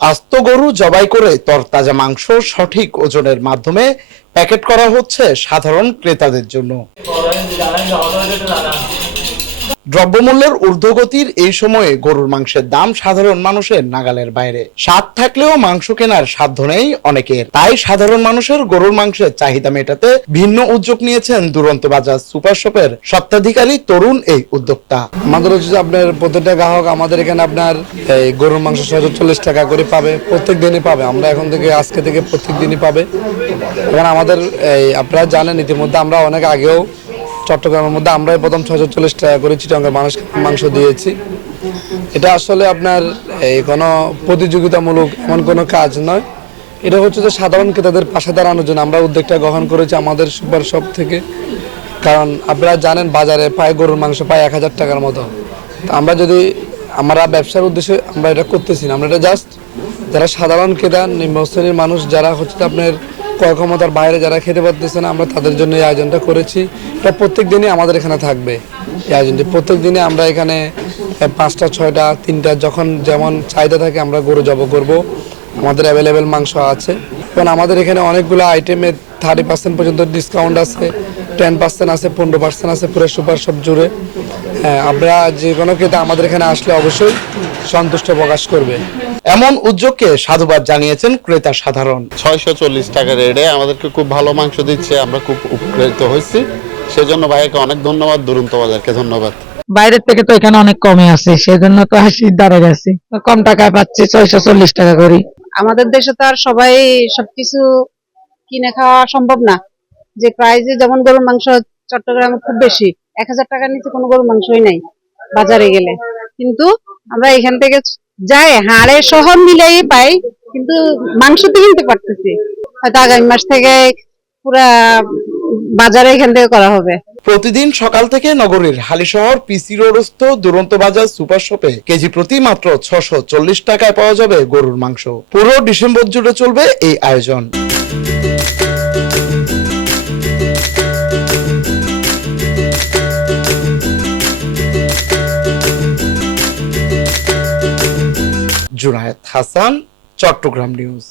আস্ত গরু জবাই করে তরতাজা মাংস সঠিক ওজনের মাধ্যমে প্যাকেট করা হচ্ছে সাধারণ ক্রেতাদের জন্য। দ্রব্যমূল্যের ঊর্ধ্বগতির এই সময়ে গরুর মাংসের দাম সাধারণ মানুষের নাগালের বাইরে। স্বাদ থাকলেও মাংস কেনার সাধ্য নেই অনেকের। তাই সাধারণ মানুষের গরুর মাংসের চাহিদা মেটাতে ভিন্ন উদ্যোগ নিয়েছেন দুরন্ত বাজার সুপার শপের স্বত্বাধিকারী তরুণ এই উদ্যোক্তা। আমাদের হচ্ছে আপনার প্রত্যেকটা গ্রাহক আমাদের এখানে আপনার, এই গরুর মাংস ছয়শো চল্লিশ টাকা করে পাবে প্রত্যেক দিনই পাবে। আমরা এখন থেকে, আজকে থেকে প্রত্যেক দিনই পাবে। এবং আমাদের, এই আপনারা জানেন, ইতিমধ্যে আমরা অনেক আগেও চট্টগ্রামের মধ্যে আমরাই প্রথম ছয়শো চল্লিশ টাকা করে চিটঙ্গের মানুষ মাংস দিয়েছি। এটা আসলে আপনার, এই কোনো প্রতিযোগিতামূলক এমন কোনো কাজ নয়। এটা হচ্ছে যে সাধারণ ক্রেতাদের পাশে দাঁড়ানোর জন্য আমরা উদ্যোগটা গ্রহণ করেছি আমাদের সুপার শপ থেকে। কারণ আপনারা জানেন বাজারে প্রায় গরুর মাংস পায় এক হাজার টাকার মতো। তা আমরা যদি, আমরা ব্যবসার উদ্দেশ্যে আমরা এটা করতেছি না, আমরা এটা জাস্ট যারা সাধারণ ক্রেতা নিম্ন শ্রেণির মানুষ, যারা হচ্ছে আপনার ক্রয় ক্ষমতার বাইরে যারা খেতে পারতেছে না, আমরা তাদের জন্য এই আয়োজনটা করেছি। এটা প্রত্যেক দিনই আমাদের এখানে থাকবে এই আয়োজনটি। প্রত্যেক দিনে আমরা এখানে পাঁচটা, ছয়টা, তিনটা, যখন যেমন চাহিদা থাকে আমরা গরু জব করব। আমাদের অ্যাভেলেবেল মাংস আছে। এবং আমাদের এখানে অনেকগুলো আইটেমে থার্টি পার্সেন্ট পর্যন্ত ডিসকাউন্ট আছে টেন পার্সেন্ট আছে, পনেরো পার্সেন্ট আছে, পুরো সুপার সব জুড়ে। হ্যাঁ আমরা যে কোনো ক্রেতা আমাদের এখানে আসলে অবশ্যই সন্তুষ্ট প্রকাশ করবে। এমন উদ্যোগকে সাধুবাদ জানিয়েছেন ক্রেতা সাধারণ। ছয়শো চল্লিশ টাকা রেটে আমাদেরকে খুব ভালো মাংস দিচ্ছে আমরা খুব উপকৃত হয়েছি। সেজন্য ভাইকে অনেক ধন্যবাদ দুরন্ত বাজারকে ধন্যবাদ। বাইরের থেকে তো এখানে অনেক কমে আছে সেই জন্য তো হাসি দ্বারা গেছে। কম টাকায় পাচ্ছি ছয়শো চল্লিশ টাকা করি। আমাদের দেশে তো আর সবাই সবকিছু কিনে খাওয়া সম্ভব না। যে প্রাইজে যেমন গরুর মাংস চট্টগ্রামে খুব বেশি এক হাজার টাকার নিচে কোনো গরুর মাংসই নাই বাজারে গেলে। কিন্তু আমরা এখান থেকে যাই, হাড়ে সহ মিলাই পাই, কিন্তু মাংস তো কিনতে পারতেছি। হয়তো আগামী মাস থেকে পুরা বাজারে এখান থেকে করা হবে। প্রতিদিন সকাল থেকে নগরীর হালিশহর, পিসি রোডস্থ দুরন্ত বাজার সুপার শপে কেজি প্রতি মাত্র ছশো চল্লিশ টাকায় পাওয়া যাবে গরুর মাংস। পুরো ডিসেম্বর জুড়ে চলবে এই আয়োজন। জুনায়েদ হাসান চট্টগ্রাম নিউজ।